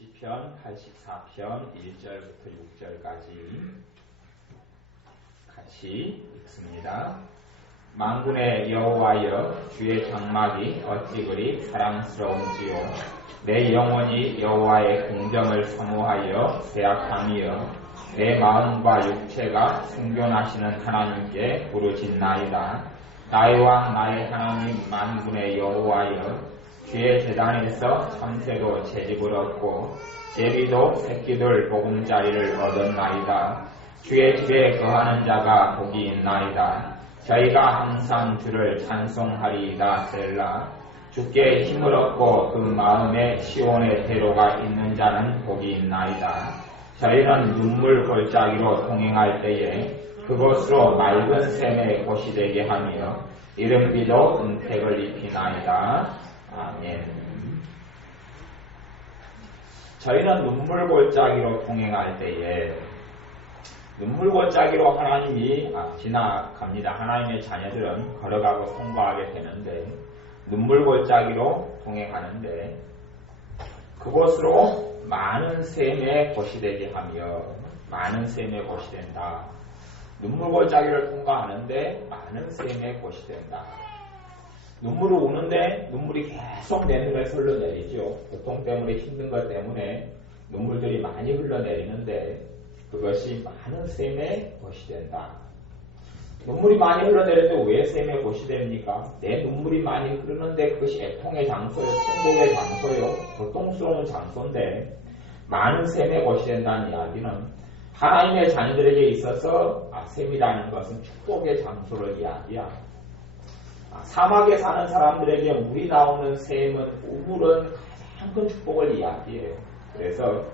시편 84편 1절부터 6절까지 같이 읽습니다. 만군의 여호와여, 주의 장막이 어찌 그리 사랑스러운지요. 내 영혼이 여호와의 공정을 사모하여 쇠약함이여, 내 마음과 육체가 생존하시는 하나님께 부르짖나이다. 나의 왕 나의 하나님 만군의 여호와여, 주의 제단에서 참새도 채집을 얻고 제비도 새끼들 보금자리를 얻었나이다. 주의 집에 거하는 자가 복이 있나이다. 저희가 항상 주를 찬송하리이다. 셀라. 주께 힘을 얻고 그 마음에 시온의 대로가 있는 자는 복이 있나이다. 저희는 눈물 골짜기로 동행할 때에 그곳으로 맑은 샘의 곳이 되게 하며 이른비도 은택을 입히나이다. 아멘. 저희는 눈물 골짜기로 동행할 때에, 눈물 골짜기로 하나님이 지나갑니다. 하나님의 자녀들은 걸어가고 통과하게 되는데, 눈물 골짜기로 동행하는데 그곳으로 많은 샘의 곳이 되게 하며, 많은 샘의 곳이 된다. 눈물 골짜기를 통과하는데 많은 샘의 곳이 된다. 눈물을 우는데 눈물이 계속 내 눈에서 흘러내리죠. 고통 때문에 힘든 것 때문에 눈물들이 많이 흘러내리는데 그것이 많은 샘의 곳이 된다. 눈물이 많이 흘러내리는데 왜 샘의 곳이 됩니까? 내 눈물이 많이 흐르는데 그것이 애통의 장소요, 통곡의 장소요, 고통스러운 장소인데 많은 샘의 곳이 된다는 이야기는 하나님의 자녀들에게 있어서 샘이라는 것은 축복의 장소를 이야기합니다. 사막에 사는 사람들에게 물이 나오는 샘은, 우물은 가장 큰 축복을 이야기해요. 그래서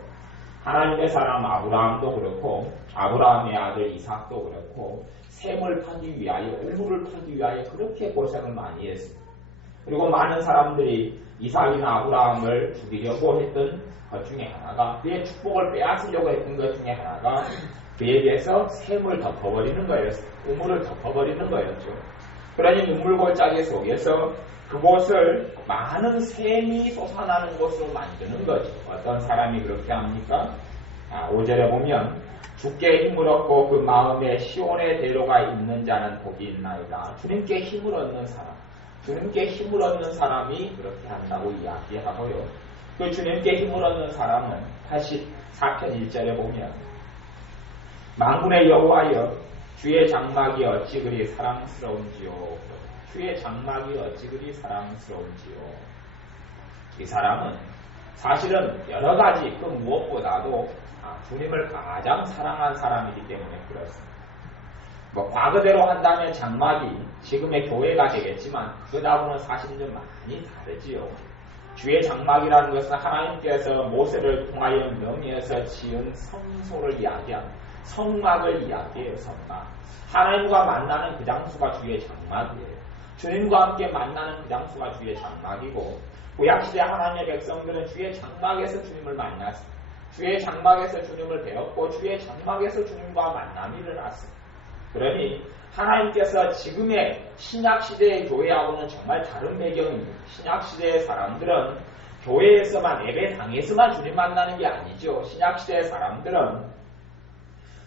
하나님의 사람 아브라함도 그렇고 아브라함의 아들 이삭도 그렇고 샘을 파기 위하여, 우물을 파기 위하여 그렇게 고생을 많이 했습니다. 그리고 많은 사람들이 이삭이나 아브라함을 죽이려고 했던 것 중에 하나가, 그의 축복을 빼앗으려고 했던 것 중에 하나가 그에게서 샘을 덮어버리는 거였어요. 우물을 덮어버리는 거였죠. 그러니 눈물골짜기 속에서 그곳을 많은 샘이 솟아나는 곳으로 만드는 거죠. 어떤 사람이 그렇게 합니까? 5절에 보면 주께 힘을 얻고 그 마음에 시온의 대로가 있는 자는 복이 있나이다. 주님께 힘을 얻는 사람, 주님께 힘을 얻는 사람이 그렇게 한다고 이야기하고요. 그 주님께 힘을 얻는 사람은 84편 1절에 보면 만군의 여호와여, 주의 장막이 어찌 그리 사랑스러운지요. 주의 장막이 어찌 그리 사랑스러운지요. 이 사람은 사실은 여러 가지, 그 무엇보다도 주님을 가장 사랑한 사람이기 때문에 그렇습니다. 과거대로 한다면 장막이 지금의 교회가 되겠지만 그거하고는 사실은 좀 많이 다르지요. 주의 장막이라는 것은 하나님께서 모세를 통하여 명예에서 지은 성소를 이야기합니다. 성막을 이야기해요. 성막. 하나님과 만나는 그 장소가 주의 장막이에요. 주님과 함께 만나는 그 장소가 주의 장막이고, 구약시대 하나님의 백성들은 주의 장막에서 주님을 만났습니다. 주의 장막에서 주님을 배웠고 주의 장막에서 주님과 만남이 일어났습니다. 그러니 하나님께서 지금의 신약시대의 교회하고는 정말 다른 배경입니다. 신약시대의 사람들은 교회에서만, 예배당에서만 주님 만나는 게 아니죠. 신약시대의 사람들은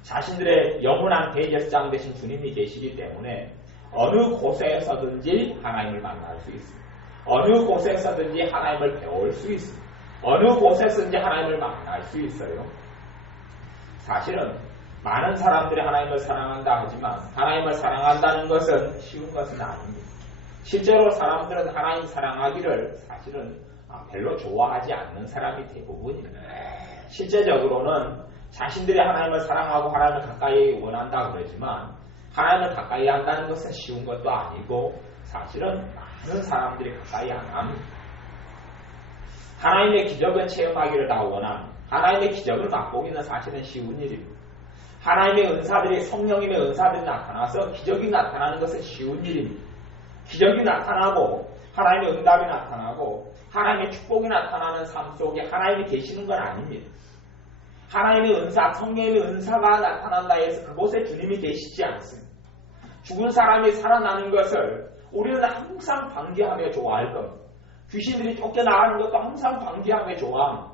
자신들의 영원한 대제사장 되신 주님이 계시기 때문에 어느 곳에서든지 하나님을 만날 수 있습니다. 어느 곳에서든지 하나님을 배울 수 있습니다. 어느 곳에서든지 하나님을 만날 수 있어요. 사실은 많은 사람들이 하나님을 사랑한다 하지만 하나님을 사랑한다는 것은 쉬운 것은 아닙니다. 실제로 사람들은 하나님 사랑하기를 사실은 별로 좋아하지 않는 사람이 대부분입니다. 실제적으로는 자신들이 하나님을 사랑하고 하나님을 가까이 원한다 그러지만 하나님을 가까이 한다는 것은 쉬운 것도 아니고 사실은 많은 사람들이 가까이 안 합니다. 하나님의 기적을 체험하기를 다 원합니다. 하나님의 기적을 맛보기는 사실은 쉬운 일입니다. 하나님의 은사들이, 성령님의 은사들이 나타나서 기적이 나타나는 것은 쉬운 일입니다. 기적이 나타나고 하나님의 응답이 나타나고 하나님의 축복이 나타나는 삶 속에 하나님이 계시는 건 아닙니다. 하나님의 은사, 성령의 은사가 나타난다 해서 그곳에 주님이 계시지 않습니다. 죽은 사람이 살아나는 것을 우리는 항상 방기하며 좋아할 겁니다. 귀신들이 쫓겨나가는 것도 항상 방기하며 좋아합니다.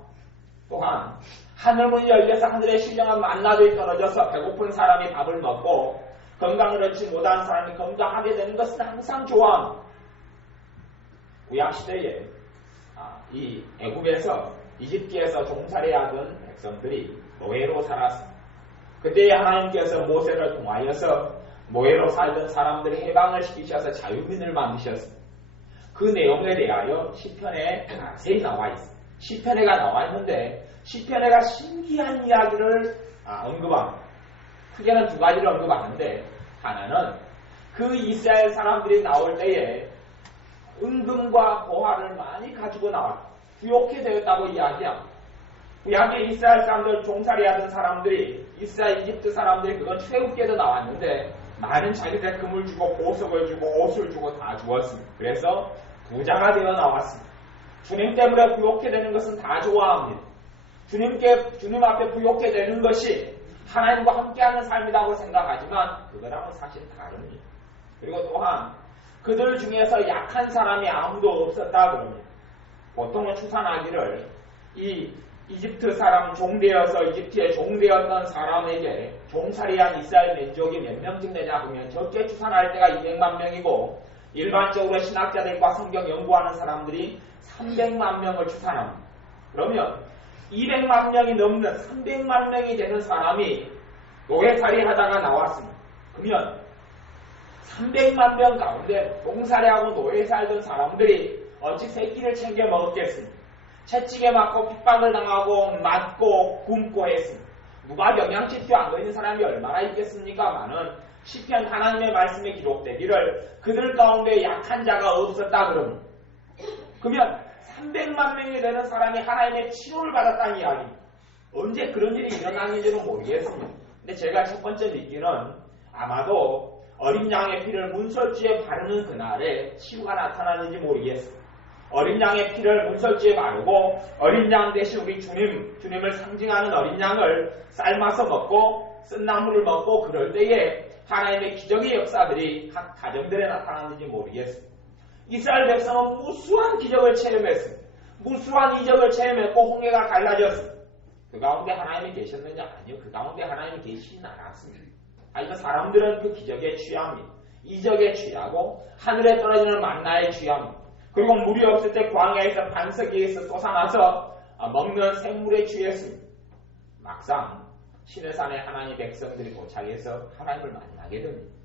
또한 하늘문이 열려서 하늘의 신령한 만나들이 떨어져서 배고픈 사람이 밥을 먹고 건강을 얻지 못한 사람이 건강하게 되는 것은 항상 좋아합니다. 구약시대에 이 애굽에서 이집트에서 종살이하던 백성들이 노예로 살았습니다. 그때 하나님께서 모세를 통하여서 노예로 살던 사람들을 해방을 시키셔서 자유민을 만드셨습니다. 그 내용에 대하여 시편에 자세히 나와 있습니다. 시편에가 나와 있는데 시편에가 신기한 이야기를 언급합니다. 크게는 두 가지를 언급하는데 하나는 그 이스라엘 사람들이 나올 때에 은금과 보화를 많이 가지고 나왔다. 부욕해 되었다고 이야기합니다. 구약에 이스라엘 사람들 종살이하던 사람들이 이스라엘 이집트 사람들이 그건 최후께도 나왔는데 많은 자기들 금을 주고 보석을 주고 옷을 주고 다 주었습니다. 그래서 부자가 되어 나왔습니다. 주님 때문에 부욕해 되는 것은 다 좋아합니다. 주님 앞에 부욕해 되는 것이 하나님과 함께하는 삶이라고 생각하지만 그거랑은 사실 다릅니다. 그리고 또한 그들 중에서 약한 사람이 아무도 없었다 그럽니다. 보통은 추산하기를 이 이집트 사람 종되어서 이집트에 종되었던 사람에게 종살이한 이스라엘 민족이 몇 명쯤 되냐 하면 적게 추산할 때가 200만 명이고 일반적으로 신학자들과 성경 연구하는 사람들이 300만 명을 추산합니다. 그러면 200만 명이 넘는 300만 명이 되는 사람이 노예살이 하다가 나왔습니다. 그러면 300만 명 가운데 종살이하고 노예 살던 사람들이 어찌 새끼를 챙겨 먹었겠습니까? 채찍에 맞고 핍박을 당하고 맞고 굶고 했습니다. 누가 영양실조 안 걸리는 사람이 얼마나 있겠습니까마는 시편 하나님의 말씀에 기록되기를 그들 가운데 약한 자가 없었다 그럽니다. 그러면 300만 명이 되는 사람이 하나님의 치료를 받았다는 이야기입니다. 언제 그런 일이 일어났는지는 모르겠습니다. 근데 제가 첫 번째 믿기는 아마도 어린 양의 피를 문설주에 바르는 그날에 치유가 나타나는지 모르겠습니다. 어린 양의 피를 문설주에 바르고 어린 양 대신 우리 주님을 상징하는 어린 양을 삶아서 먹고 쓴나물을 먹고 그럴 때에 하나님의 기적의 역사들이 각 가정들에 나타나는지 모르겠습니다. 이스라엘 백성은 무수한 기적을 체험했습니다. 무수한 이적을 체험했고 홍해가 갈라졌습니다. 그 가운데 하나님이 계셨느냐? 아니요. 그 가운데 하나님이 계시진 않았습니다. 하지만 사람들은 그 기적에 취합니다. 이적에 취하고 하늘에 떨어지는 만나에 취합니다. 그리고 물이 없을 때 광야에서 반석에서 솟아나서 먹는 생물에 취했습니다. 막상 시내산에 하나님의 백성들이 도착해서 하나님을 만나게 됩니다.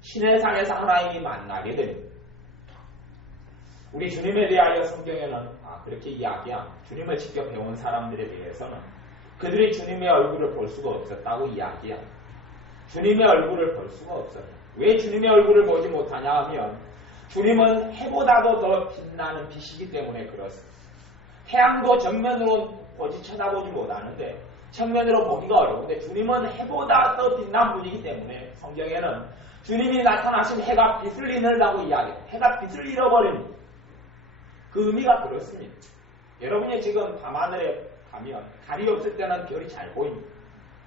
시내산에서 하나님이 만나게 됩니다. 우리 주님에 대하여 성경에는 그렇게 이야기합니다. 주님을 직접 배운 사람들에 대해서는 그들이 주님의 얼굴을 볼 수가 없었다고 이야기합니다. 주님의 얼굴을 볼 수가 없어요. 왜 주님의 얼굴을 보지 못하냐 하면 주님은 해보다도 더 빛나는 빛이기 때문에 그렇습니다. 태양도 정면으로 쳐다보지 못하는데 정면으로 보기가 어려운데 주님은 해보다 더 빛난 분이기 때문에 성경에는 주님이 나타나신 해가 빛을 잃는다고 이야기해요. 해가 빛을 잃어버립니다. 그 의미가 그렇습니다. 여러분이 지금 밤하늘에 가면 달이 없을 때는 별이 잘 보입니다.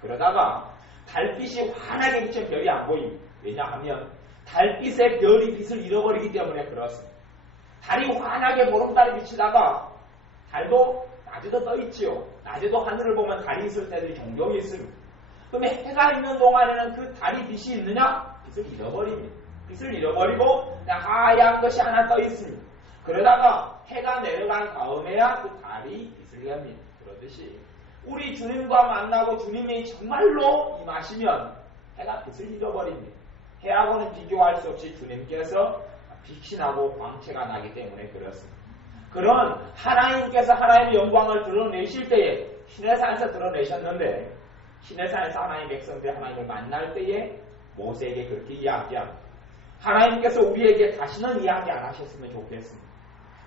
그러다가 달빛이 환하게 비친 별이 안 보입니다. 왜냐하면 달빛에 별이 빛을 잃어버리기 때문에 그렇습니다. 달이 환하게 보름달이 비치다가 달도 낮에도 떠있지요. 낮에도 하늘을 보면 달이 있을 때들이 종종 있습니다. 그러면 해가 있는 동안에는 그 달이 빛이 있느냐? 빛을 잃어버립니다. 빛을 잃어버리고 그냥 하얀 것이 하나 떠있습니다. 그러다가 해가 내려간 다음에야 그 달이 빛을 냅니다. 그러듯이 우리 주님과 만나고 주님이 정말로 임하시면 해가 빛을 잃어버립니다. 해하고는 비교할 수 없이 주님께서 빛이 나고 광채가 나기 때문에 그렇습니다. 그런 하나님께서 하나님의 영광을 드러내실 때에 시내산에서 드러내셨는데 시내산에서 하나님의 백성들이 하나님을 만날 때에 모세에게 그렇게 이야기합니다. 하나님께서 우리에게 다시는 이야기 안 하셨으면 좋겠습니다.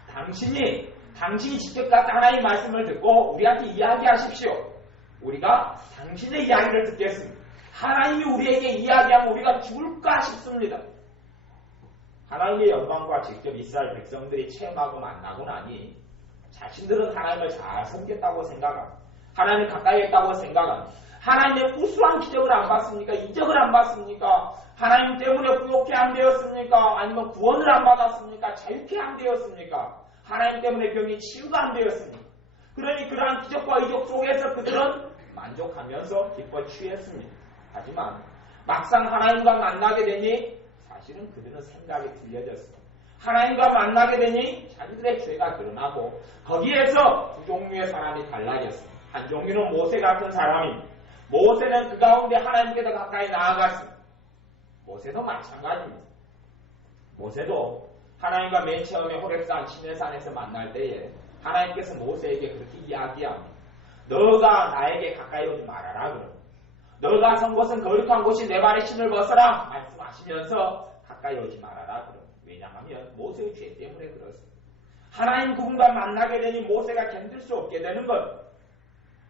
당신이 직접 가서 하나님의 말씀을 듣고 우리한테 이야기하십시오. 우리가 당신의 이야기를 듣겠습니다. 하나님이 우리에게 이야기하면 우리가 죽을까 싶습니다. 하나님의 영광과 직접 이스라엘 백성들이 체험하고 만나고 나니 자신들은 하나님을 잘 섬겼다고 생각합니다. 하나님을 가까이 했다고 생각합니다. 하나님의 우수한 기적을 안 봤습니까? 이적을 안 봤습니까? 하나님 때문에 부욕해 안 되었습니까? 아니면 구원을 안 받았습니까? 자유케 안 되었습니까? 하나님 때문에 병이 치유가 안 되었습니까? 그러니 그러한 기적과 이적 속에서 그들은 만족하면서 기뻐 취했습니다. 하지만 막상 하나님과 만나게 되니 사실은 그들은 생각이 틀려졌습니다. 하나님과 만나게 되니 자기들의 죄가 드러나고 거기에서 두 종류의 사람이 달라졌습니다. 한 종류는 모세 같은 사람이 모세는 그 가운데 하나님께 더 가까이 나아갔습니다. 모세도 마찬가지입니다. 모세도 하나님과 맨 처음에 호렙산 시내산에서 만날 때에 하나님께서 모세에게 그렇게 이야기합니다. 너가 나에게 가까이 오지 말아라 그럽니다. 너가 선 곳은 거룩한 곳이 내 발에 신을 벗어라 말씀하시면서 가까이 오지 말아라 그럽니다. 왜냐하면 모세의 죄 때문에 그렇습니다. 하나님 그분과 만나게 되니 모세가 견딜 수 없게 되는 것.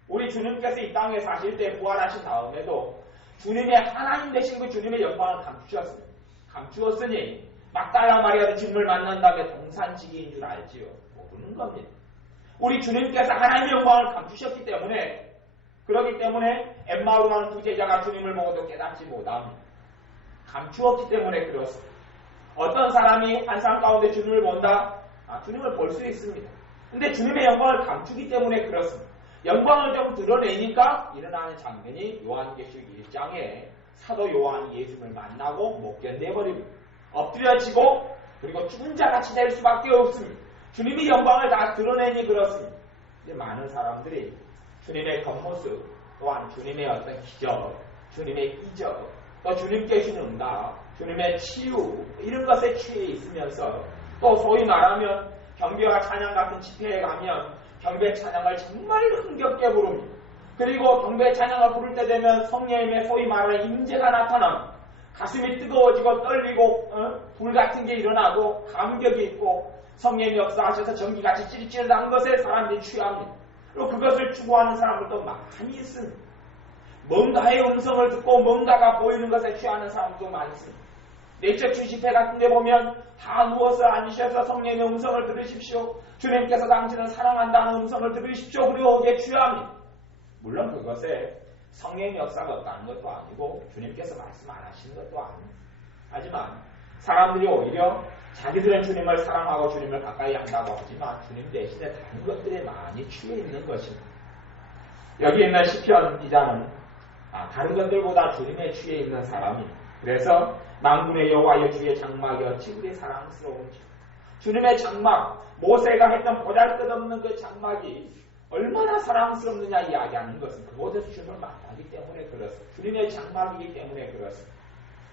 우리 주님께서 이 땅에 사실 때 부활하신 다음에도 주님의 하나님 되신 그 주님의 영광을 감추셨습니다. 감추었으니 막달라 마리아도 주님을 만난 다음에 동산지기인 줄 알지요. 모르는 겁니다. 우리 주님께서 하나님의 영광을 감추셨기 때문에 그렇기 때문에 엠마오로 가는 두 제자가 주님을 보고도 깨닫지 못합니다. 감추었기 때문에 그렇습니다. 어떤 사람이 한 사람 가운데 주님을 본다? 주님을 볼 수 있습니다. 근데 주님의 영광을 감추기 때문에 그렇습니다. 영광을 좀 드러내니까 일어나는 장면이 요한계시록 1장에 사도 요한이 예수님을 만나고 못 견뎌버립니다. 엎드려지고 그리고 죽은 자같이 될 수밖에 없습니다. 주님의 영광을 다 드러내니 그렇습니다. 이제 많은 사람들이 주님의 겉모습 또한 주님의 어떤 기적, 주님의 이적, 또 주님께 주신 응답, 주님의 치유 이런 것에 취해 있으면서 또 소위 말하면 경배와 찬양 같은 집회에 가면 경배 찬양을 정말 흥겹게 부릅니다. 그리고 경배 찬양을 부를 때 되면 성령님의 소위 말하는 임재가 나타납니다. 가슴이 뜨거워지고 떨리고 불 같은 게 일어나고 감격이 있고 성령의 역사하셔서 전기같이 찌릿찌릿한 것에 사람들이 취합니다. 그리고 그것을 추구하는 사람들도 많이 있습니다. 뭔가의 음성을 듣고 뭔가가 보이는 것에 취하는 사람도 많습니다. 내적 주집회 같은 데 보면 다 누워서 앉으셔서 성령의 음성을 들으십시오. 주님께서 당신을 사랑한다는 음성을 들으십시오. 그리고 거기에 취합니다. 물론 그것에 성령의 역사가 없다는 것도 아니고 주님께서 말씀 안 하시는 것도 아닙니다. 하지만 사람들이 오히려 자기들은 주님을 사랑하고 주님을 가까이 한다고 하지만 주님 대신에 다른 것들에 많이 취해 있는 것입니다. 여기 있는 시편 기자는 다른 것들보다 주님에 취해 있는 사람입니다. 그래서 만군의 여호와여 주의 장막이 어찌 그리 사랑스러운지 주님의 장막, 모세가 했던 보잘것없는 그 장막이 얼마나 사랑스럽느냐 이야기하는 것은 그곳에서 주님을 만나기 때문에 그렇습니다. 주님의 장막이기 때문에 그렇습니다.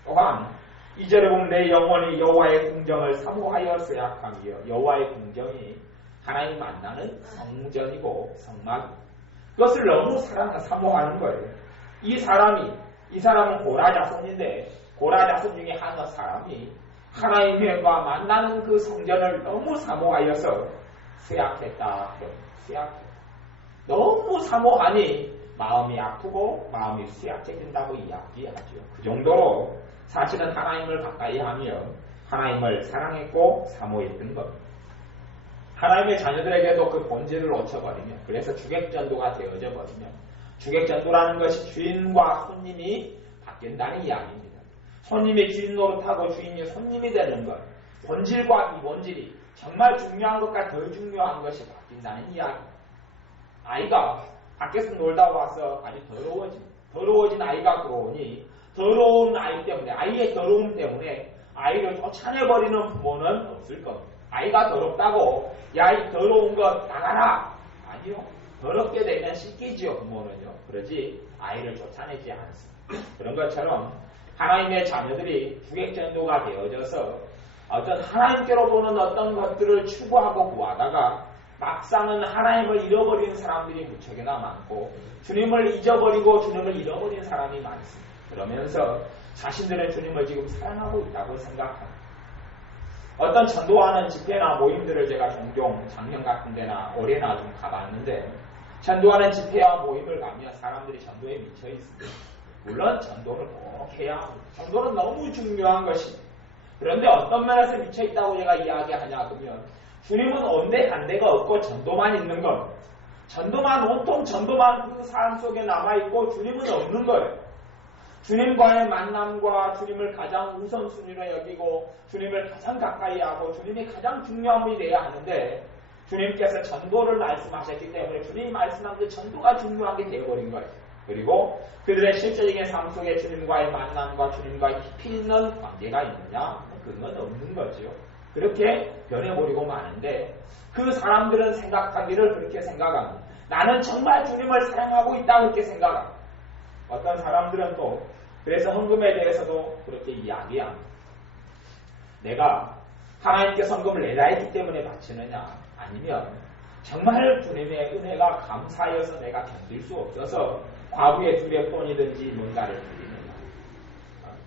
또한 2절에 보면 내 영혼이 여호와의 궁정을 사모하여 쇠약하며 여호와의 궁정이 하나님 만나는 성전이고 성막이고 그것을 너무 사모하는 거예요. 이 사람은 고라 자손인데 고라 자손 중에 한 사람이 하나님과 만나는 그 성전을 너무 사모하여서 쇠약했다. 너무 사모하니 마음이 아프고 마음이 쇠약해진다고 이야기하죠. 그 정도로 사실은 하나님을 가까이 하며 하나님을 사랑했고 사모했던 겁니다. 하나님의 자녀들에게도 그 본질을 놓쳐버리면 그래서 주객전도가 되어져 버리면 주객전도라는 것이 주인과 손님이 바뀐다는 이야기입니다. 손님이 주인 노릇하고 주인이 손님이 되는 것 본질과 이 본질이 정말 중요한 것과 더 중요한 것이 바뀐다는 이야기입니다. 아이가 밖에서 놀다 와서 아주 더러워진 아이가 들어오니 더러운 아이 때문에 아이의 더러움 때문에 아이를 쫓아내버리는 부모는 없을 겁니다. 아이가 더럽다고 야 이 더러운 것 나가라 아니요. 더럽게 되면 씻기지요 부모는요. 그러지 아이를 쫓아내지 않습니다. 그런 것처럼 하나님의 자녀들이 주객전도가 되어져서 어떤 하나님께로 보는 어떤 것들을 추구하고 구하다가 막상은 하나님을 잃어버린 사람들이 무척이나 많고 주님을 잊어버리고 주님을 잃어버린 사람이 많습니다. 그러면서 자신들은 주님을 지금 사랑하고 있다고 생각합니다. 어떤 전도하는 집회나 모임들을 제가 종종 작년 같은 데나 올해나 좀 가봤는데 전도하는 집회와 모임을 가면 사람들이 전도에 미쳐 있습니다. 물론 전도를 꼭 해야 합니다. 전도는 너무 중요한 것입니다. 그런데 어떤 면에서 미쳐 있다고 제가 이야기하냐 그러면 주님은 온데 간데가 없고 전도만 있는 겁니다. 온통 전도만 그 삶 속에 남아있고 주님은 없는 거예요. 주님과의 만남과 주님을 가장 우선순위로 여기고 주님을 가장 가까이 하고 주님이 가장 중요함이 돼야 하는데 주님께서 전도를 말씀하셨기 때문에 주님이 말씀한 그 전도가 중요한 게 되어버린 거예요. 그리고 그들의 실제적인 삶 속에 주님과의 만남과 주님과의 깊이 있는 관계가 있느냐? 그건 없는 거죠. 그렇게 변해버리고 마는데 그 사람들은 생각하기를 그렇게 생각합니다. 나는 정말 주님을 사랑하고 있다 그렇게 생각합니다. 어떤 사람들은 또 그래서 헌금에 대해서도 그렇게 이야기합니다. 내가 하나님께 헌금을 내라 했기 때문에 바치느냐 아니면 정말 주님의 은혜가 감사해서 내가 견딜 수 없어서 과부의 두 푼이든지 뭔가를 드리느냐.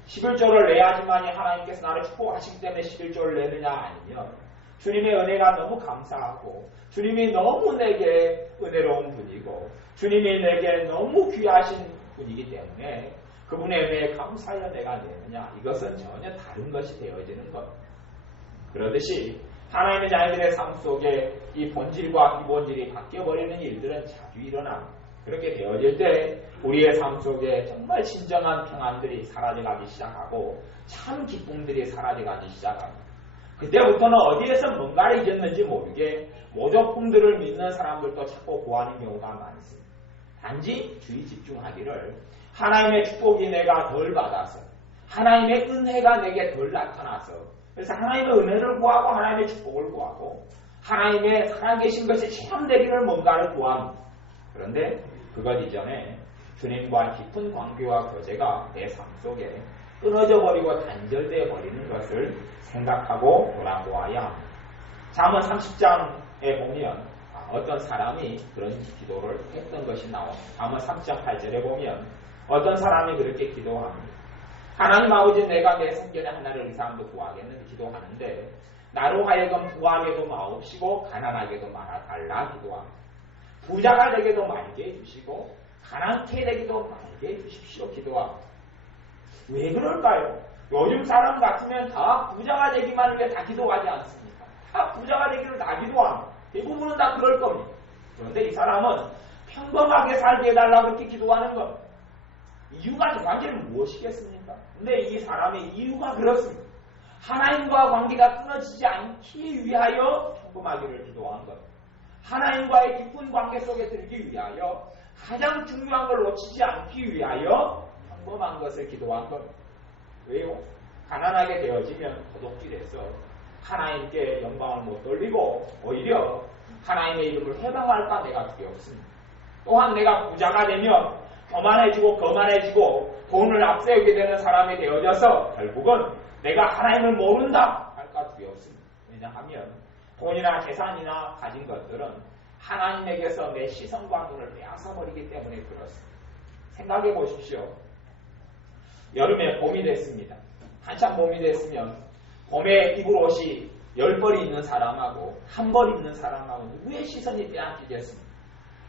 11조를 내야지만이 하나님께서 나를 축복하시기 때문에 11조를 내느냐 아니면 주님의 은혜가 너무 감사하고 주님이 너무 내게 은혜로운 분이고 주님이 내게 너무 귀하신 분이기 때문에 그분의 은혜에 감사하여 내가 내느냐. 이것은 전혀 다른 것이 되어지는 것. 그러듯이 하나님의 자녀들의 삶 속에 이 본질과 비본질이 바뀌어버리는 일들은 자주 일어납니다. 그렇게 되어질 때 우리의 삶 속에 정말 진정한 평안들이 사라져가기 시작하고 참 기쁨들이 사라져가기 시작합니다. 그때부터는 어디에서 뭔가를 잊었는지 모르게 모조품들을 믿는 사람들도 찾고 구하는 경우가 많습니다. 단지 주의 집중하기를 하나님의 축복이 내가 덜 받아서 하나님의 은혜가 내게 덜 나타나서 그래서 하나님의 은혜를 구하고 하나님의 축복을 구하고 하나님의 살아계신 것이 체험되기를 뭔가를 구합니다. 그런데 그것 이전에 주님과 깊은 관계와 교제가 내 삶 속에 끊어져 버리고 단절되어 버리는 것을 생각하고 돌아보아야 합니다. 잠언 30장에 보면 어떤 사람이 그런 기도를 했던 것이 나옵니다. 잠언 30장 8절에 보면 어떤 사람이 그렇게 기도합니다. 하나님 아버지 내가 내 생전에 하나를 이 사람도 구하겠는데 기도하는데 나로 하여금 부하게도 마옵시고 가난하게도 말아달라 기도합니다. 부자가 되게도 말게 해주시고 가난케 되기도 말게 해주십시오 기도합니다. 왜 그럴까요? 요즘 사람 같으면 다 부자가 되기만 위해 다 기도하지 않습니까? 다 부자가 되기를 다 기도합니다. 대부분은 다 그럴 겁니다. 그런데 이 사람은 평범하게 살게 해달라 그렇게 기도하는 겁니다. 이유가 관계는 무엇이겠습니까? 근데 이 사람의 이유가 그렇습니다. 하나님과 관계가 끊어지지 않기 위하여 평범하기를 기도한 겁니다. 하나님과의 깊은 관계 속에 들기 위하여 가장 중요한 걸 놓치지 않기 위하여 평범한 것을 기도한 겁니다. 왜요? 가난하게 되어지면 도둑질해서 하나님께 영광을 못 돌리고 오히려 하나님의 이름을 해방할까 내가 두렵습니다. 또한 내가 부자가 되면 교만해지고 거만해지고 돈을 앞세우게 되는 사람이 되어져서 결국은 내가 하나님을 모른다 할까 두렵습니다. 왜냐하면 돈이나 재산이나 가진 것들은 하나님에게서 내 시선과 눈을 빼앗아버리기 때문에 그렇습니다. 생각해 보십시오. 여름에 봄이 됐습니다. 한참 봄이 됐으면 봄에 입을 옷이 10벌이 있는 사람하고 1벌 있는 사람하고 누구의 시선이 빼앗기겠습니까?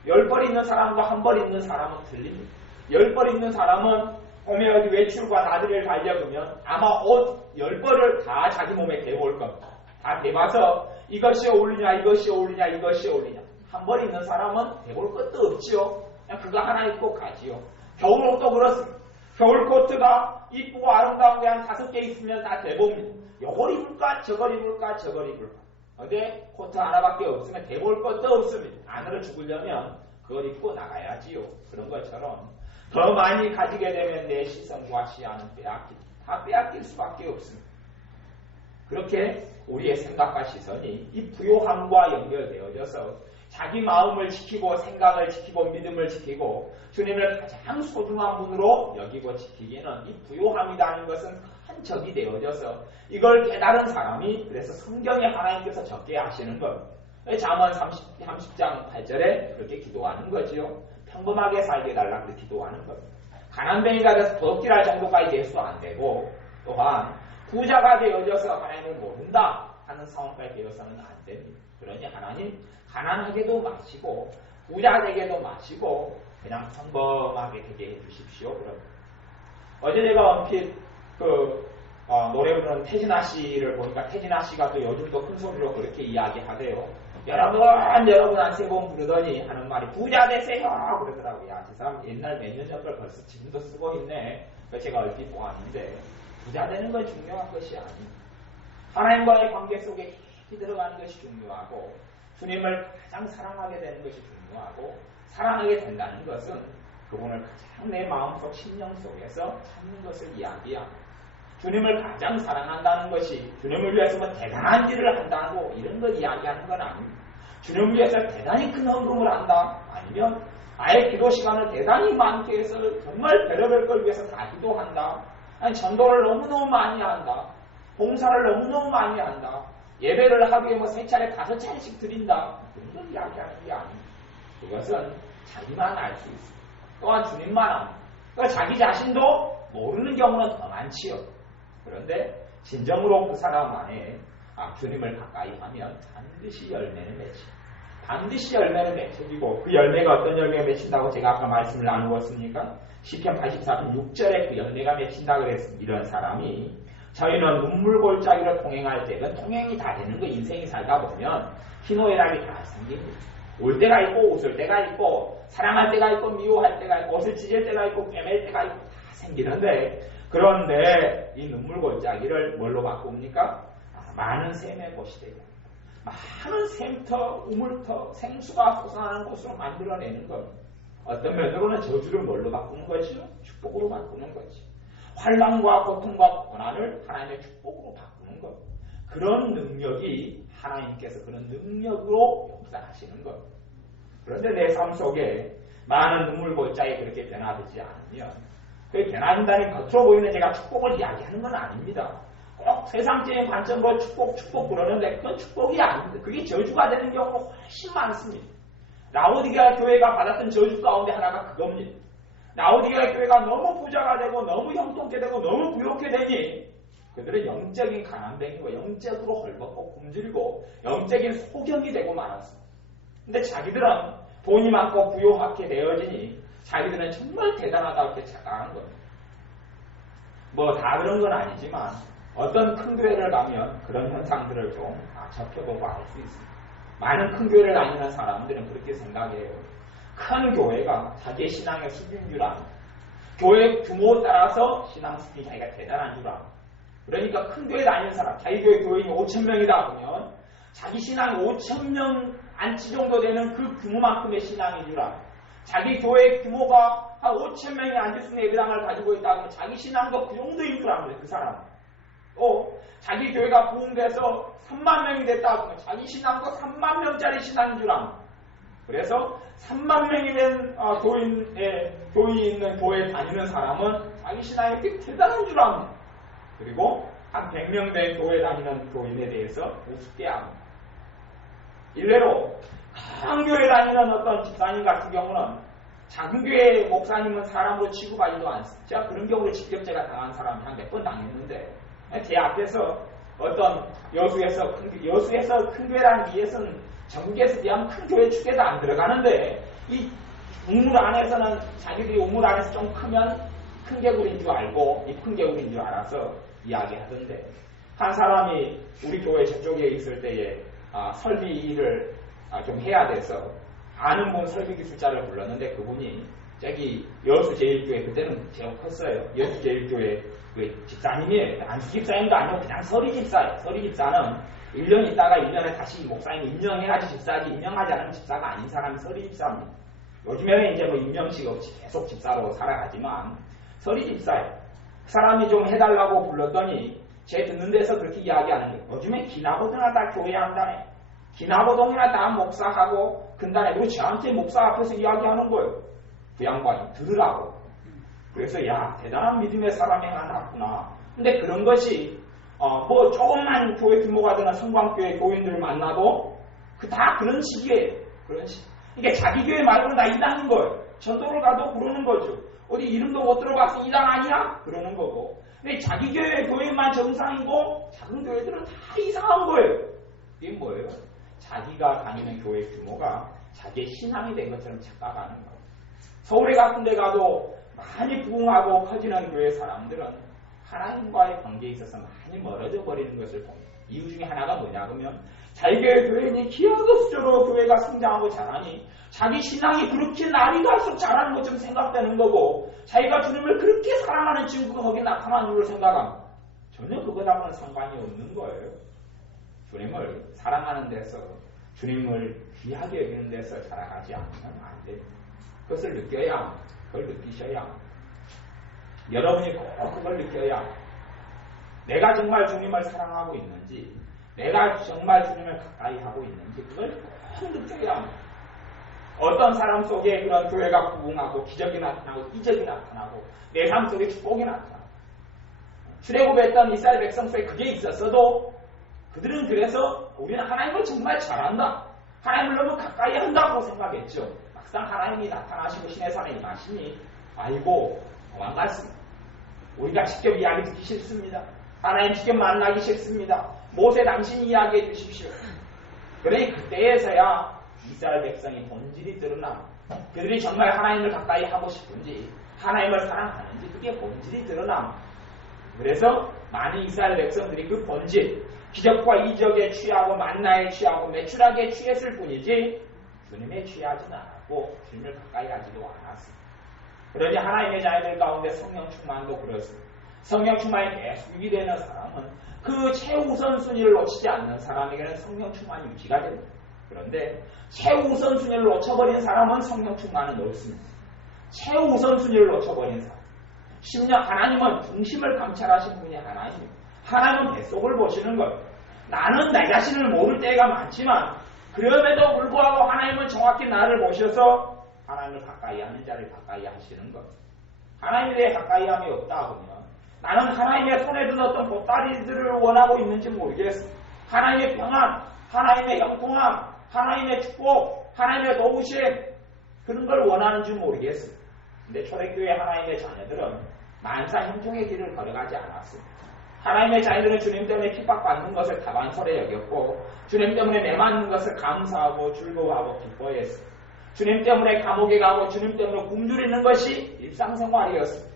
10벌 있는 사람과 1벌 있는 사람은 틀립니다. 10벌 있는 사람은 봄에 어디 외출과 나들이를 가려면 아마 옷 10벌을 다 자기 몸에 대볼 겁니다. 다 대봐서 이것이 어울리냐 이것이 어울리냐 이것이 어울리냐. 1벌 있는 사람은 대볼 것도 없지요. 그냥 그거 하나 입고 가지요. 겨울옷도 그렇습니다. 겨울 코트가 이쁘고 아름다운 게 한 5개 있으면 다 대봅니다. 이걸 입을까 저걸 입을까 저걸 입을까. 근데 코트 하나밖에 없으면 대볼 것도 없습니다. 안으로 죽으려면 그걸 입고 나가야지요. 그런 것처럼 더 많이 가지게 되면 내 시선과 시야는 다 빼앗길 수밖에 없습니다. 그렇게 우리의 생각과 시선이 이 부요함과 연결되어져서 자기 마음을 지키고 생각을 지키고 믿음을 지키고 주님을 가장 소중한 분으로 여기고 지키기는 이 부요함이라는 것은 큰 적이 되어져서 이걸 깨달은 사람이 그래서 성경에 하나님께서 적게 하시는 것. 잠언 30장 8절에 그렇게 기도하는 거지요. 평범하게 살게 해달라 그렇게 기도하는 것. 가난뱅이가 돼서 도둑질할 정도까지 돼서 안 되고 또한 부자가 되어져서 하나님을 모른다 하는 상황까지 되어서는 안 됩니다. 그러니 하나님 가난하게도 마시고 부자 되게도 마시고 그냥 평범하게 되게 해주십시오. 그럼 어제 제가 얼핏 노래 부르는 태진아 씨를 보니까 태진아 씨가 또 요즘 또 큰 소리로 그렇게 이야기하대요. 여러분 한 세 번 부르더니 하는 말이 부자 되세요 그러더라고요. 야, 저 사람 옛날 몇 년 전 걸 벌써 지금도 쓰고 있네. 그래서 제가 얼핏 보았는데 부자 되는 건 중요한 것이 아닙니다. 하나님과의 관계 속에 깊이 들어가는 것이 중요하고 주님을 가장 사랑하게 되는 것이 중요하고 사랑하게 된다는 것은 그분을 가장 내 마음속 심령 속에서 찾는 것을 이야기합니다. 주님을 가장 사랑한다는 것이 주님을 위해서 뭐 대단한 일을 한다고 이런 걸 이야기하는 건 아닙니다. 주님을 위해서 대단히 큰 헌금을 한다 아니면 아예 기도 시간을 대단히 많게 해서 정말 별의별 걸 위해서 다 기도한다. 아니 전도를 너무너무 많이 한다. 봉사를 너무너무 많이 한다. 예배를 하루에 뭐 3차례 5차례씩 드린다. 그런 걸 이야기하는 게 아닙니다. 그것은 자기만 알 수 있습니다. 또한 주님만 압니다. 그러니까 자기 자신도 모르는 경우는 더 많지요. 그런데 진정으로 그 사람 안에 주님을 가까이 하면 반드시 열매를 맺지. 반드시 열매를 맺히고 그 열매가 어떤 열매가 맺힌다고 제가 아까 말씀을 나누었으니까 시편 84편 6절에 그 열매가 맺힌다 그랬습니다. 이런 사람이 저희는 눈물골짜기로 통행할 때 그 통행이 다 되는 거 인생이 살다 보면 희노애락이 다 생깁니다. 올 때가 있고 웃을 때가 있고 사랑할 때가 있고 미워할 때가 있고 옷을 찢을 때가 있고 꿰맬 때가 있고 다 생기는데 그런데 이 눈물골짜기를 뭘로 바꿉니까? 많은 샘의 곳이 되게 합니다. 많은 샘터, 우물터, 생수가 솟아나는 곳으로 만들어내는 것. 어떤 면으로는 저주를 뭘로 바꾸는 거죠? 축복으로 바꾸는 거지. 환난과 고통과 고난을 하나님의 축복으로 바꾸는 것. 그런 능력이 하나님께서 그런 능력으로 역사하시는 것. 그런데 내 삶 속에 많은 눈물골짜기 그렇게 변화되지 않으면 그 변화된다는 겉으로 보이는 제가 축복을 이야기하는 건 아닙니다. 꼭 세상적인 관점으로 축복 그러는데 그건 축복이 아닙니다. 그게 저주가 되는 경우가 훨씬 많습니다. 라오디게아 교회가 받았던 저주 가운데 하나가 그겁니다. 라오디게아 교회가 너무 부자가 되고 너무 형통케 되고 너무 부욕해 되니 그들은 영적인 가난뱅이고 영적으로 헐벗고 굶주리고 영적인 소경이 되고 말았습니다. 근데 자기들은 돈이 많고 부유하게 되어지니 자기들은 정말 대단하다고 이렇게 착각하는 겁니다. 뭐 다 그런 건 아니지만 어떤 큰 교회를 가면 그런 현상들을 좀 접해보고 알 수 있습니다. 많은 큰 교회를 다니는 사람들은 그렇게 생각해요. 큰 교회가 자기의 신앙의 수준인 줄 압니다. 교회 규모에 따라서 신앙 수준이 자기가 대단한 줄 압니다. 그러니까 큰 교회 다니는 사람, 자기 교인이 5,000명이다 보면 자기 신앙이 5,000명 안치 정도 되는 그 규모만큼의 신앙인 줄 압니다. 자기 교회 규모가 한 5,000명이 앉을 수 있는 예배당을 가지고 있다 보면 자기 신앙도 그 정도인 줄 압니다. 그 사람. 또 자기 교회가 부흥돼서 3만 명이 됐다 보면 자기 신앙도 3만 명짜리 신앙인 줄 압니다. 그래서 3만 명이 된 교인이 있는 교회에 다니는 사람은 자기 신앙이 되게 대단한 줄 압니다. 그리고 한 100명 된 교회에 다니는 교인에 대해서 우습게 합니다. 일례로 큰 교회에 다니는 어떤 집사님 같은 경우는 작은 교회 목사님은 사람으로 취급하지도 않습니다. 제가 그런 경우를 직접 제가 당한 사람이 한 몇 번 당했는데 제 앞에서 어떤 여수에서 큰 교회라는 이에서는 전국에서 비하면 큰 교회 축에도 안 들어가는데 이 우물 안에서는 자기들이 우물 안에서 좀 크면 큰 개구리인 줄 알고 큰 개구리인 줄 알아서 이야기하던데 한 사람이 우리 교회 저쪽에 있을 때에 설비 일을 좀 해야 돼서 아는 분 설비 기술자를 불렀는데 그분이 저기 여수 제일교회 그때는 제가 컸어요. 여수 제일교회 그 집사님이에요. 안수 집사님도 아니고 그냥 서리 집사예요. 서리 집사는 1년 있다가 1년에 다시 목사님 임명해야지 집사지 임명하지 않으면 집사가 아닌 사람이 서리 집사입니다. 요즘에는 이제 뭐 임명식 없이 계속 집사로 살아가지만 서리 집사예요. 그 사람이 좀 해달라고 불렀더니 제 듣는 데서 그렇게 이야기하는 거예요. 요즘에 기나고등이나 다 교회 한다네. 기나고동이나 다 목사하고 근단에 그리고 저한테 목사 앞에서 이야기하는 거예요. 그 양반이 들으라고. 그래서 야 대단한 믿음의 사람이 하나 났구나. 근데 그런 것이 뭐 조금만 교회 규모가 되는 성광교회 교인들 만나도 다 그런 식이에요. 그런 식. 이게 자기 교회 말고는 다 이단인 거예요. 전도를 가도 그러는 거죠. 어디 이름도 못 들어봐서 이단 아니야? 그러는 거고. 근데 자기 교회만 정상이고 작은 교회들은 다 이상한 거예요. 이게 뭐예요? 자기가 다니는 교회 규모가 자기의 신앙이 된 것처럼 착각하는 거예요. 서울에 같은 데 가도 많이 부흥하고 커지는 교회 사람들은 하나님과의 관계에 있어서 많이 멀어져 버리는 것을 봅니다. 이유 중에 하나가 뭐냐 그러면 자기 교인이 기하급수적으로 교회가 성장하고 자라니 자기 신앙이 그렇게 날이 갈수록 자라는 것처럼 생각되는 거고 자기가 주님을 그렇게 사랑하는 친구가 거기 나타나는 걸 생각합니다. 전혀 그거하고는 상관이 없는 거예요. 주님을 사랑하는 데서 주님을 귀하게 여기는 데서 살아가지 않으면 안 됩니다. 그것을 느껴야, 그걸 느끼셔야, 여러분이 꼭 그걸 느껴야 내가 정말 주님을 사랑하고 있는지, 내가 정말 주님을 가까이 하고 있는지 그걸 꼭 느껴야 합니다. 어떤 사람 속에 그런 교회가 부흥하고 기적이 나타나고 이적이 나타나고 내 삶 속에 축복이 나타나고 출애굽했던 이스라엘 백성 속에 그게 있었어도 그들은 그래서 우리는 하나님을 정말 잘한다, 하나님을 너무 가까이 한다고 생각했죠. 막상 하나님이 나타나시고 신의 산에 임하시니 아이고 도망갔습니다. 우리가 직접 이야기 듣기 싫습니다. 하나님 직접 만나기 싫습니다. 모세 당신이 이야기해 주십시오. 그러니 그때에서야 이스라엘 백성의 본질이 드러나 그들이 정말 하나님을 가까이 하고 싶은지 하나님을 사랑하는지 그게 본질이 드러나. 그래서 많은 이스라엘 백성들이 그 본질, 기적과 이적에 취하고 만나에 취하고 매출하게 취했을 뿐이지 주님에 취하지는 않았고 주님을 가까이 하지도 않았습니다. 그러니 하나님의 자녀들 가운데 성령 충만도 그렇습니다. 성령 충만이 계속 유지되는 사람은 그 최우선순위를 놓치지 않는 사람에게는 성령 충만이 유지가 됩니다. 그런데 최우선순위를 놓쳐버린 사람은 성령 충만은 없습니다. 최우선순위를 놓쳐버린 사람. 심지어 하나님은 중심을 감찰하신 분이 하나님입니다. 하나님은 뱃속을 보시는 것. 나는 내 자신을 모를 때가 많지만 그럼에도 불구하고 하나님은 정확히 나를 보셔서 하나님을 가까이 하는 자를 가까이 하시는 것. 하나님에 대해 가까이함이 없다 보면 나는 하나님의 손에 든 어떤 보따리들을 원하고 있는지 모르겠어. 하나님의 평안, 하나님의 형통함, 하나님의 축복, 하나님의 도우심 그런 걸 원하는지 모르겠어. 근데 초대교회 하나님의 자녀들은 만사 형통의 길을 걸어가지 않았습니다. 하나님의 자녀들은 주님 때문에 핍박받는 것을 다반설에 여겼고 주님 때문에 매맞는 것을 감사하고 즐거워하고 기뻐했습니다. 주님 때문에 감옥에 가고 주님 때문에 굶주리는 것이 일상생활이었습니다.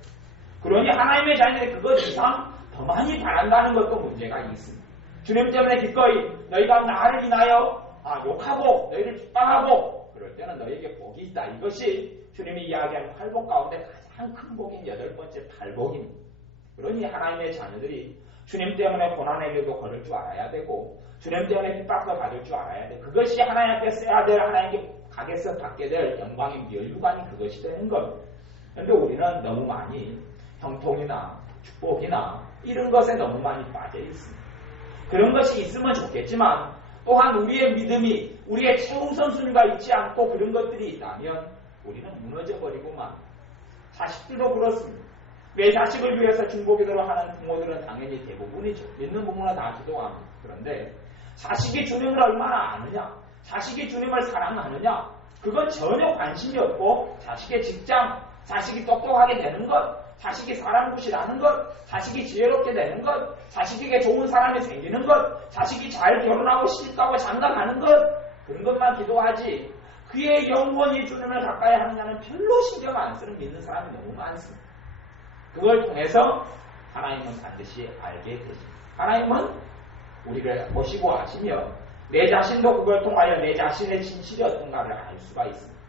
그러니 하나님의 자녀들이 그것 이상 더 많이 바란다는 것도 문제가 있습니다. 주님 때문에 기꺼이 너희가 나를 인하여 욕하고 너희를 핍박하고 그럴 때는 너희에게 복이 있다. 이것이 주님이 이야기하는 팔복 가운데 가장 큰 복인 8번째 팔복입니다. 그러니 하나님의 자녀들이 주님 때문에 고난의 길도 걸을 줄 알아야 되고 주님 때문에 핍박도 받을 줄 알아야 돼. 그것이 하나님 앞에 써야 될 하나님께 가게서 받게 될 영광의 멸류관이 그것이 되는 겁니다. 그런데 우리는 너무 많이 형통이나 축복이나 이런 것에 너무 많이 빠져 있습니다. 그런 것이 있으면 좋겠지만 또한 우리의 믿음이 우리의 최우선순위가 있지 않고 그런 것들이 있다면 우리는 무너져버리고만. 자식들도 그렇습니다. 내 자식을 위해서 중보기도를 하는 부모들은 당연히 대부분이죠. 믿는 부모는 다 기도합니다. 그런데 자식이 주님을 얼마나 아느냐, 자식이 주님을 사랑하느냐, 그건 전혀 관심이 없고 자식의 직장, 자식이 똑똑하게 되는 것, 자식이 사람 굿이라는 것, 자식이 지혜롭게 되는 것, 자식에게 좋은 사람이 생기는 것, 자식이 잘 결혼하고 시집가고 장가가는 것, 그런 것만 기도하지 그의 영원히 주님을 가까이 하느냐는 별로 신경 안 쓰는 믿는 사람이 너무 많습니다. 그걸 통해서 하나님은 반드시 알게 되십니다. 하나님은 우리를 보시고 아시며 내 자신도 그걸 통하여 내 자신의 진실이 어떤가를 알 수가 있습니다.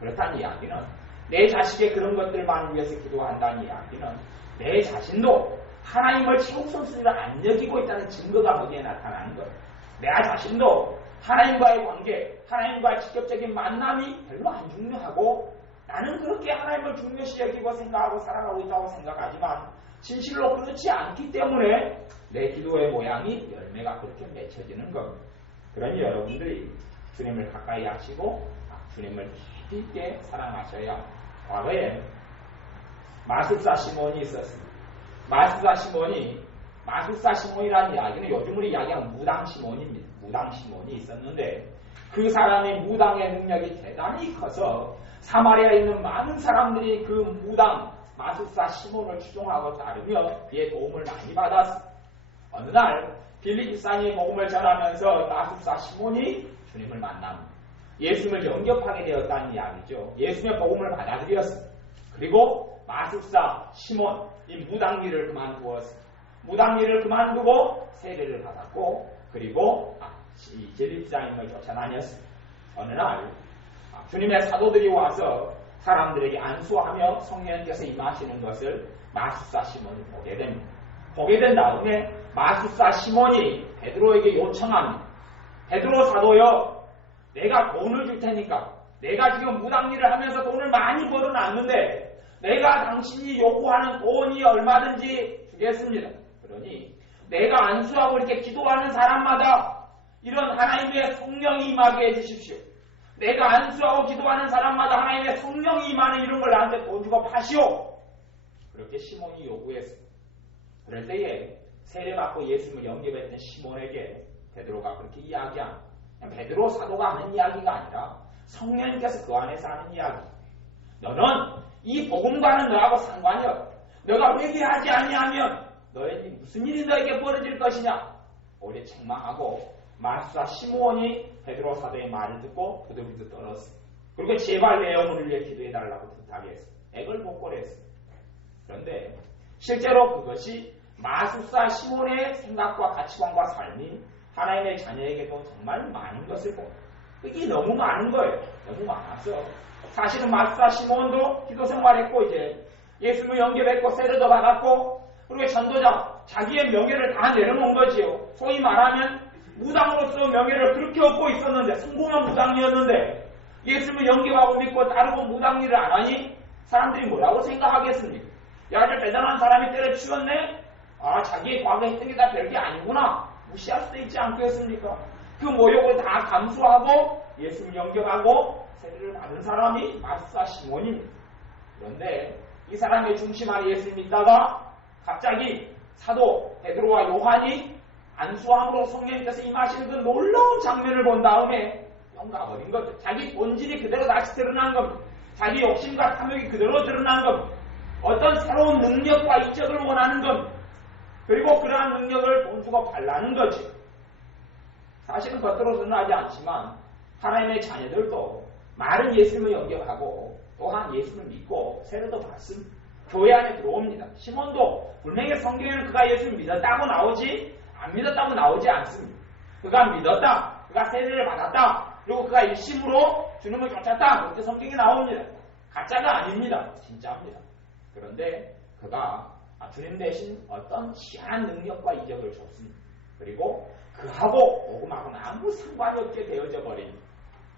그렇다는 이야기는 내 자식의 그런 것들만 위해서 기도한다는 이야기는 내 자신도 하나님을 최우선순위로 안 여기고 있다는 증거가 거기에 나타나는 거예요. 내 자신도 하나님과의 관계, 하나님과의 직접적인 만남이 별로 안 중요하고 나는 그렇게 하나님을 중요시 여기고 생각하고 살아가고 있다고 생각하지만 진실로 그렇지 않기 때문에 내 기도의 모양이 열매가 그렇게 맺혀지는 겁니다. 그러니 여러분들이 주님을 가까이 하시고 주님을 깊이 있게 사랑하셔야. 과거에 마술사 시몬이 있었습니다. 마술사 시몬이라는 이야기는 요즘 우리 이야기하는 무당 시몬입니다. 무당 시몬이 있었는데 그 사람의 무당의 능력이 대단히 커서 사마리아에 있는 많은 사람들이 그 무당 마술사 시몬을 추종하고 따르며 그의 도움을 많이 받았습니다. 어느 날 빌립 집사님이 복음을 전하면서 마술사 시몬이 주님을 만납니다. 예수님을 영접하게 되었다는 이야기죠. 예수님의 복음을 받아들였습니다. 그리고 마술사 시몬, 이 무당일을 그만두었습니다. 무당일을 그만두고 세례를 받았고 그리고 제립사님을 쫓아다녔습니다. 어느 날 주님의 사도들이 와서 사람들에게 안수하며 성령께서 임하시는 것을 마술사 시몬이 보게 됩니다. 보게 된 다음에 마술사 시몬이 베드로에게 요청합니다. 베드로 사도여, 내가 돈을 줄 테니까 내가 지금 무당일을 하면서 돈을 많이 벌어놨는데 내가 당신이 요구하는 돈이 얼마든지 주겠습니다. 그러니 내가 안수하고 이렇게 기도하는 사람마다 이런 하나님의 성령이 임하게 해주십시오. 내가 안수하고 기도하는 사람마다 하나님의 성령이 임하는 이런 걸 나한테 돈 주고 파시오. 그렇게 시몬이 요구했습니다. 그럴 때에 세례받고 예수님을 영접했던 시몬에게 베드로가 그렇게 이야기한 베드로 사도가 하는 이야기가 아니라 성령님께서 그 안에서 하는 이야기. 너는 이 복음과는 너하고 상관이 없다. 너가 회개하지 아니하면 너에게 무슨 일이 너에게 벌어질 것이냐. 오히려 책망하고 마술사 시몬이 베드로 사도의 말을 듣고 부들부들 떨었습니다. 그리고 제발 내 영혼을 위해 기도해달라고 부탁하게 했습니다. 액을 복골했습니다. 그런데 실제로 그것이 마술사 시몬의 생각과 가치관과 삶이 하나님의 자녀에게도 정말 많은 것을 봅니다. 이게 너무 많은 거예요. 너무 많아서 사실은 마술사 시몬도 기도 생활했고 이제 예수님을 영접했고 세례도 받았고 그리고 전도자 자기의 명예를 다 내려놓은 거지요. 소위 말하면 무당으로서 명예를 그렇게 얻고 있었는데 성공한 무당이었는데 예수님을 영접하고 믿고 따르고 무당 일을 안 하니 사람들이 뭐라고 생각하겠습니까? 야, 아주 대단한 사람이 때려치웠네? 아, 자기의 과거에 했던 게 다 별게 아니구나. 무시할 수도 있지 않겠습니까? 그 모욕을 다 감수하고 예수님을 영접하고 세례를 받은 사람이 마술사 시몬입니다. 그런데 이 사람의 중심 안에 예수님 믿다가 갑자기 사도 베드로와 요한이 안수함으로 성령님께서 임하시는 그 놀라운 장면을 본 다음에 영가버린 거죠. 자기 본질이 그대로 다시 드러난 겁니다. 자기 욕심과 탐욕이 그대로 드러난 겁니다. 어떤 새로운 능력과 이적을 원하는 겁니다. 그리고 그러한 능력을 돈 주고 달라는 거죠. 사실은 겉으로 드러나지 않지만 하나님의 자녀들도 말은 예수님을 영접하고 또한 예수님을 믿고 세례도 받습니다. 교회 안에 들어옵니다. 시몬도 분명히 성경에는 그가 예수를 믿었다고 나오지 안 믿었다고 나오지 않습니다. 그가 믿었다. 그가 세례를 받았다. 그리고 그가 일심으로 주님을 쫓았다. 그렇게 성경에 나옵니다. 가짜가 아닙니다. 진짜입니다. 그런데 그가 주님 대신 어떤 희한한 능력과 이적을 줬습니다. 그리고 그하고 복음하고는 아무 상관이 없게 되어져 버립니다.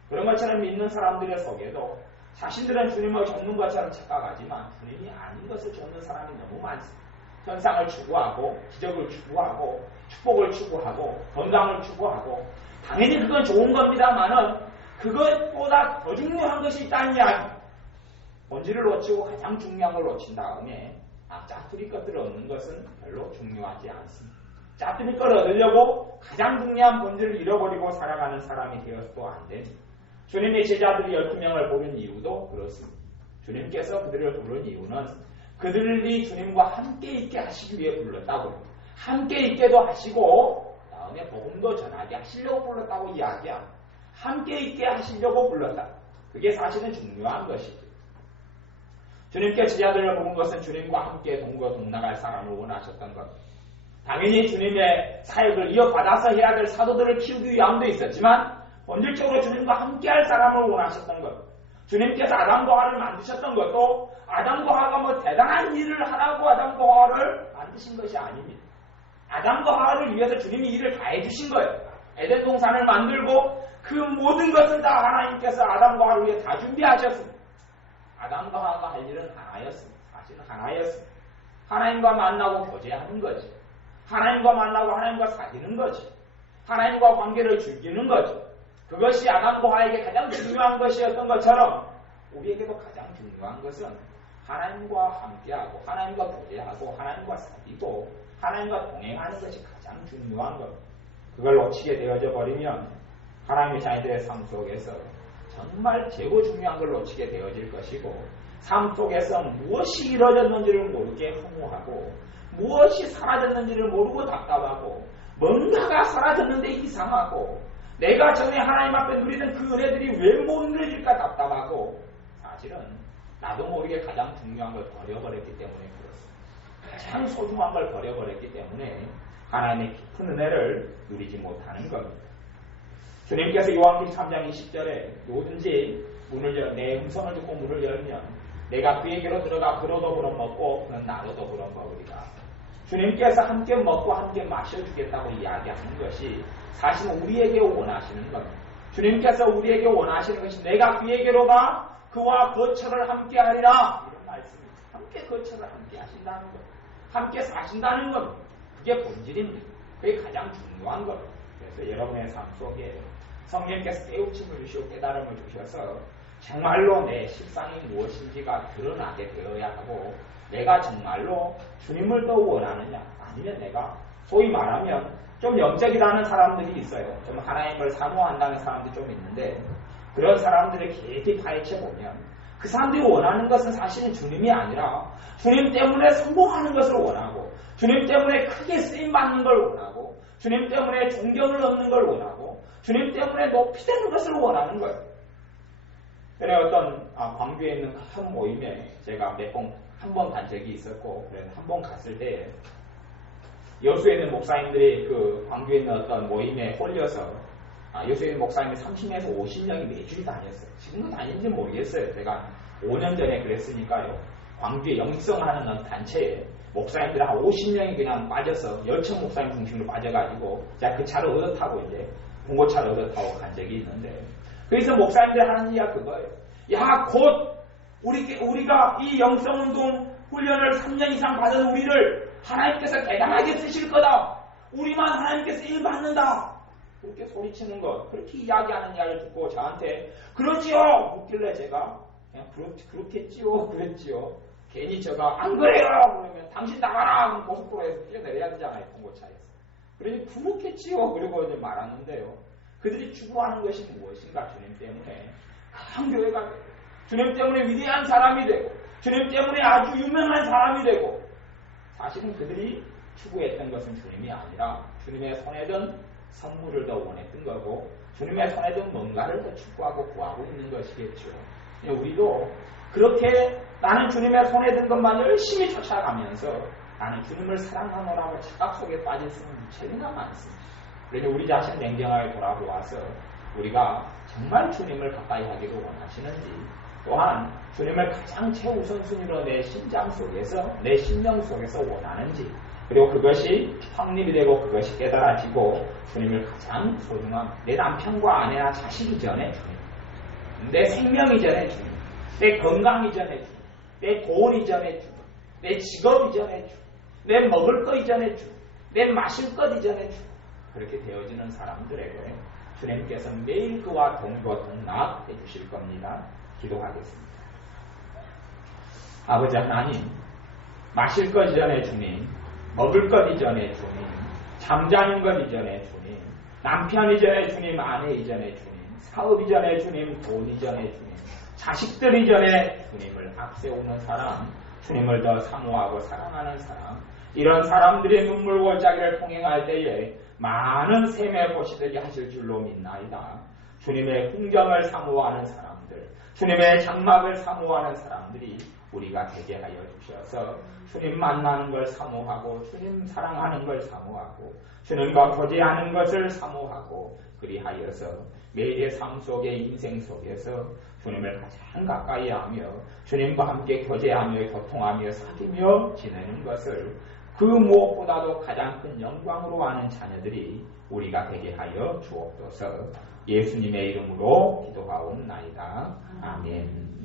그런 것처럼 믿는 사람들의 속에도 자신들은 주님을 쫓는 것처럼 착각하지만 주님이 아닌 것을 쫓는 사람이 너무 많습니다. 현상을 추구하고 기적을 추구하고 축복을 추구하고 건강을 추구하고 당연히 그건 좋은 겁니다만은 그것보다 더 중요한 것이 있다는 이야기. 본질을 놓치고 가장 중요한 걸 놓친 다음에 짜투리 것들을 얻는 것은 별로 중요하지 않습니다. 짜투리 걸 얻으려고 가장 중요한 본질을 잃어버리고 살아가는 사람이 되어서도 안 됩니다. 주님의 제자들이 12명을 부른 이유도 그렇습니다. 주님께서 그들을 부른 이유는 그들이 주님과 함께 있게 하시기 위해 불렀다고 합니다. 함께 있게도 하시고 다음에 복음도 전하게 하시려고 불렀다고 이야기합니다. 함께 있게 하시려고 불렀다. 그게 사실은 중요한 것이죠. 주님께 제자들을 부른 것은 주님과 함께 동거동락할 사람을 원하셨던 것. 당연히 주님의 사역을 이어받아서 해야 될 사도들을 키우기 위함도 있었지만 본질적으로 주님과 함께할 사람을 원하셨던 것. 주님께서 아담과 하와를 만드셨던 것도 아담과 하와가 뭐 대단한 일을 하라고 아담과 하와를 만드신 것이 아닙니다. 아담과 하와를 위해서 주님이 일을 다 해주신 거예요. 에덴 동산을 만들고 그 모든 것을 다 하나님께서 아담과 하와를 위해 다 준비하셨습니다. 아담과 하와가 할 일은 하나였습니다. 사실은 하나였습니다. 하나님과 만나고 교제하는 거지. 하나님과 만나고 하나님과 사귀는 거지. 하나님과 관계를 즐기는 거지. 그것이 아담과 하와에게 가장 중요한 것이었던 것처럼 우리에게도 가장 중요한 것은 하나님과 함께하고 하나님과 교제하고 하나님과 사귀고 하나님과 동행하는 것이 가장 중요한 것. 그걸 놓치게 되어져 버리면 하나님의 자녀들의 삶 속에서 정말 최고 중요한 걸 놓치게 되어질 것이고 삶 속에서 무엇이 이루어졌는지를 모르게 허무하고 무엇이 사라졌는지를 모르고 답답하고 뭔가가 사라졌는데 이상하고 내가 전에 하나님 앞에 누리던 그 은혜들이 왜 못 누려질까 답답하고 사실은 나도 모르게 가장 중요한 걸 버려버렸기 때문에 그렇습니다. 가장 소중한 걸 버려버렸기 때문에 하나님의 깊은 은혜를 누리지 못하는 겁니다. 주님께서 요한복음 3장 20절에 누구든지 내 음성을 듣고 문을 열면 내가 그에게로 들어가 그로 더불어 먹고 그는 나로 더불어 먹으리라. 주님께서 함께 먹고 함께 마셔주겠다고 이야기하는 것이 사실 우리에게 원하시는 겁니다. 주님께서 우리에게 원하시는 것이 내가 그에게로 가 그와 거처를 함께 하리라. 이런 말씀이죠. 함께 거처를 함께 하신다는 것. 함께 사신다는 것. 그게 본질입니다. 그게 가장 중요한 것. 그래서 여러분의 삶 속에 성령께서 깨우침을 주시고 깨달음을 주셔서 정말로 내 실상이 무엇인지가 드러나게 되어야 하고 내가 정말로 주님을 더 원하느냐 아니면 내가 소위 말하면 좀 영적이라는 사람들이 있어요. 좀 하나님을 사모한다는 사람들이 좀 있는데 그런 사람들을 깊이 파헤쳐보면 그 사람들이 원하는 것은 사실은 주님이 아니라 주님 때문에 성공하는 것을 원하고 주님 때문에 크게 쓰임받는 걸 원하고 주님 때문에 존경을 얻는 걸 원하고 주님 때문에 높이되는 것을 원하는 거예요. 전에 어떤 광주에 있는 한 모임에 제가 한 번 간 적이 있었고 한 번 갔을 때 여수에 있는 목사님들이 그 광주에 있는 어떤 모임에 홀려서 여수에 있는 목사님이 30명에서 50명이 매주 다녔어요. 지금은 다니는지 모르겠어요. 제가 5년 전에 그랬으니까요. 광주에 영성하는 단체에 목사님들 한 50명이 그냥 빠져서 열청 목사님 중심으로 빠져가지고 제가 그 차를 얻어 타고 이제 공고차를 얻어 타고 간 적이 있는데 그래서 목사님들 하는 이야기가 그거예요. 야, 곧 우리가 이 영성운동 훈련을 3년 이상 받은 우리를 하나님께서 대단하게 쓰실 거다. 우리만 하나님께서 일 받는다. 그렇게 소리치는 것, 그렇게 이야기하는 이야기를 듣고 저한테 그러지요. 묻길래 제가 그냥 그렇겠지요. 그랬지요. 괜히 제가 안 그래요. 그러면 당신 나가라. 그럼 고속도로에서 뛰어내려야 되잖아요. 공고차에서. 그러니 그렇겠지요. 그리고 이제 말하는데요. 그들이 추구하는 것이 무엇인가? 주님 때문에 큰 교회가 되고 주님 때문에 위대한 사람이 되고 주님 때문에 아주 유명한 사람이 되고 사실은 그들이 추구했던 것은 주님이 아니라 주님의 손에 든 선물을 더 원했던 거고 주님의 손에 든 뭔가를 더 추구하고 구하고 있는 것이겠죠. 우리도 그렇게 나는 주님의 손에 든 것만 열심히 쫓아가면서 나는 주님을 사랑하노라고 착각 속에 빠질 수는 무척이나 많습니다. 그래서 우리 자신 냉정하게 돌아보아서 우리가 정말 주님을 가까이 하기를 원하시는지 또한 주님을 가장 최우선순위로 내 심장 속에서 내 심령 속에서 원하는지 그리고 그것이 확립이 되고 그것이 깨달아지고 주님을 가장 소중한 내 남편과 아내나 자식 이전에 주님 내 생명 이전에 주님 내 건강 이전에 주님 내 돈 이전에 주님 내 직업 이전에 주님 내 먹을 것 이전에 주님 내 마실 것 이전에 주님 그렇게 되어지는 사람들에게 주님께서 매일 그와 동거 동락 해주실 겁니다. 기도하겠습니다. 아버지 하나님, 마실 것 이전에 주님, 먹을 것 이전에 주님, 잠자는 것 이전에 주님, 남편 이전에 주님, 아내 이전에 주님, 사업 이전에 주님, 돈 이전에 주님, 자식들 이전에 주님을 앞세우는 사람, 주님을 더 사모하고 사랑하는 사람, 이런 사람들의 눈물 골짜기를 통행할 때에 많은 샘의 곳이 되게 하실 줄로 믿나이다. 주님의 풍경을 사모하는 사람들, 주님의 장막을 사모하는 사람들이 우리가 되게 하여 주셔서 주님 만나는 걸 사모하고 주님 사랑하는 걸 사모하고 주님과 교제하는 것을 사모하고 그리하여서 매일의 삶 속에 인생 속에서 주님을 가장 가까이 하며 주님과 함께 교제하며 교통하며 사귀며 지내는 것을 그 무엇보다도 가장 큰 영광으로 하는 자녀들이 우리가 되게 하여 주옵소서. 예수님의 이름으로 기도하옵나이다. 아멘.